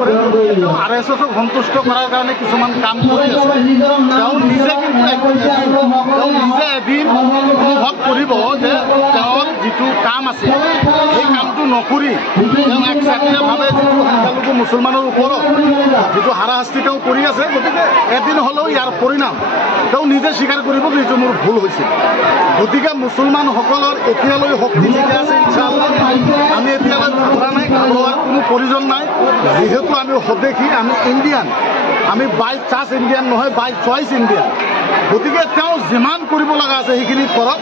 কৰে RSSক সন্তুষ্ট কৰাৰ কাৰণে কিছুমান কাম কৰি আছে তেওঁ নিজে কিন্তু এদিন অনুভৱ কৰিব যে তেওঁৰ যিটো কাম আছে সেই কামটো নকৰি তেওঁ একচাটিয়াভাৱে যিটো সংখ্যালঘু মুছলমানৰ ওপৰত যিটো হাৰাশাস্তি তেওঁ কৰি আছে গতিকে এদিন হ'লেও ইয়াৰ পৰিণাম তেওঁ নিজে স্বীকাৰ কৰিব যে এইটো মোৰ ভুল হৈছিল গতিকে মুছলমানসকলৰ এতিয়ালৈ শক্তি ঠিকে আছে ইনশাআল্লাহ আমি এতিয়ালৈ ভাবৰা নাই ঘাবৰোৱাৰ কোনো প্ৰয়োজন নাই যিহেতু আমি স্বদেশী আমি ইণ্ডিয়ান আমি বাই চান্স ইণ্ডিয়ান নহয় বাই চইচ ইণ্ডিয়ান গতিকে তেওঁ যিমান কৰিব লগা আছে সেইখিনি কৰক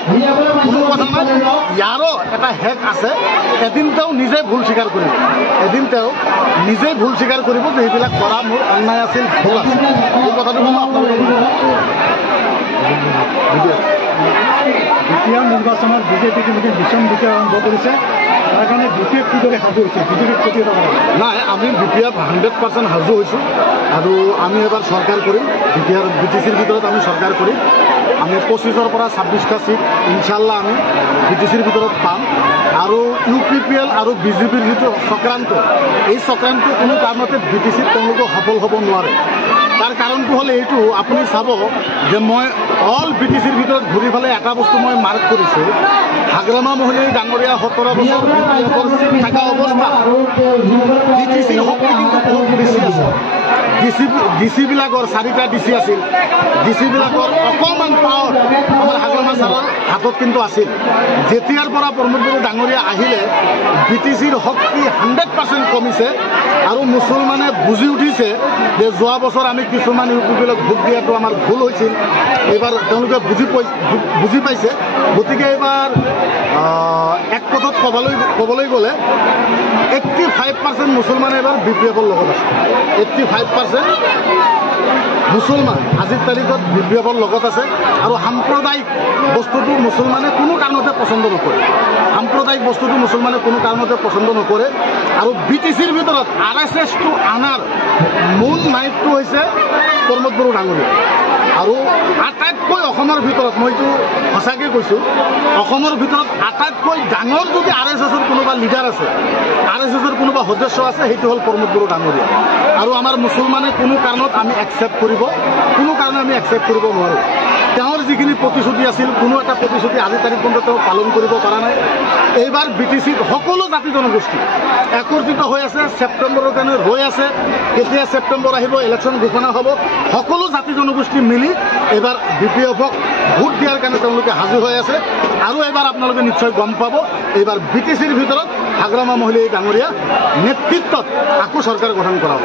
কোনো কথা নাই ইয়াৰো এটা হেক আছে এদিন তেওঁ নিজে ভুল স্বীকাৰ কৰিব এদিন তেওঁ নিজেই ভুল স্বীকাৰ কৰিব যে সেইবিলাক কৰা মোৰ অন্যায় আছিল ভুল আছিল এই কথাটো মই আপোনালোকে দ্বিতীয় নিৰ্বাচনত বিজেপি কেনেকৈ বিষম বিকাৰ আৰম্ভ কৰিছে তাৰ কাৰণে বিপিএফ কিদৰে সাজু হৈছে বিজেপিক ক্ষতি নাই আমি বিপিএফ 100% সাজু হৈছোঁ আৰু আমি এবাৰ চৰকাৰ কৰিম BTCৰ ভিতৰত আমি চৰকাৰ কৰিম আমি 25ৰ পৰা 26টা ছিট ইনশাআল্লাহ আমি BTCৰ ভিতৰত পাম আৰু UPPL আৰু বিজেপিৰ যিটো চক্ৰান্ত এই চক্ৰান্ত কোনো কাৰণতে BTCত তেওঁলোকে সফল হ'ব নোৱাৰে তাৰ কাৰণটো হ'ল এইটো আপুনি চাব যে মই অল BTCৰ ভিতৰত ঘূৰি পেলাই এটা বস্তু মই মাৰ্ক কৰিছোঁ হাগ্ৰামা মহলীয় ডাঙৰীয়া 17 বছৰ BPFৰ চিট থকা অৱস্থা BTCৰ শক্তি কিন্তু বহুত বেছি আছে ডিচিবিলাকৰ 4টা ডিচি আছিল ডিচিবিলাকৰ অকণমান পাৱাৰ আমাৰ হাগ্ৰামা ছাৰৰ হাতত কিন্তু আছিল যেতিয়াৰ পৰা প্ৰমোদ বড়ো ডাঙৰীয়া আহিলে BTCৰ শক্তি 100% কমিছে আৰু মুছলমানে বুজি উঠিছে যে যোৱা বছৰ আমি কিছুমান ইউপিবিলাক ভোট দিয়াটো আমাৰ ভুল হৈছিল এইবাৰ তেওঁলোকে বুজি পাইছে গতিকে এইবাৰ এক কথাত ক'বলৈ গ'লে 85% মুছলমান এইবাৰ BPFৰ লগত আছে 85% মুছলমান আজিৰ তাৰিখত BPFৰ লগত আছে আৰু সাম্প্ৰদায়িক বস্তুটো মুছলমানে কোনো কাৰণতে পচন্দ নকৰে সাম্প্ৰদায়িক বস্তুটো মুছলমানে কোনো কাৰণতে পচন্দ নকৰে আৰু BTCৰ ভিতৰত RSSটো আনাৰ মূল নায়কটো হৈছে প্ৰমোদ বড়ো ডাঙৰীয়া আৰু আটাইতকৈ অসমৰ ভিতৰত মইতো সঁচাকৈ কৈছোঁ অসমৰ ভিতৰত আটাইতকৈ ডাঙৰ যদি RSSৰ কোনোবা লিডাৰ আছে RSSৰ কোনোবা সদস্য আছে সেইটো হ'ল প্ৰমোদ বড়ো ডাঙৰীয়া আৰু আমাৰ মুছলমানে কোনো কাৰণত আমি একচেপ্ট কৰিব কোনো কাৰণে আমি একচেপ্ট কৰিব নোৱাৰোঁ তেওঁৰ যিখিনি প্ৰতিশ্ৰুতি আছিল কোনো এটা প্ৰতিশ্ৰুতি আজিৰ তাৰিখ পৰ্যন্ত তেওঁ পালন কৰিব পৰা নাই এইবাৰ BTCত সকলো জাতি জনগোষ্ঠী একত্ৰিত হৈ আছে ছেপ্টেম্বৰৰ কাৰণে ৰৈ আছে কেতিয়া ছেপ্টেম্বৰ আহিব ইলেকশ্যন ঘোষণা হ'ব সকলো জাতি জনগোষ্ঠী মিলি এইবাৰ BPFক ভোট দিয়াৰ কাৰণে তেওঁলোকে সাজু হৈ আছে আৰু এইবাৰ আপোনালোকে নিশ্চয় গম পাব এইবাৰ BTCৰ ভিতৰত হাগ্ৰামা মহলীয় ডাঙৰীয়া নেতৃত্বত আকৌ চৰকাৰ গঠন কৰা হ'ব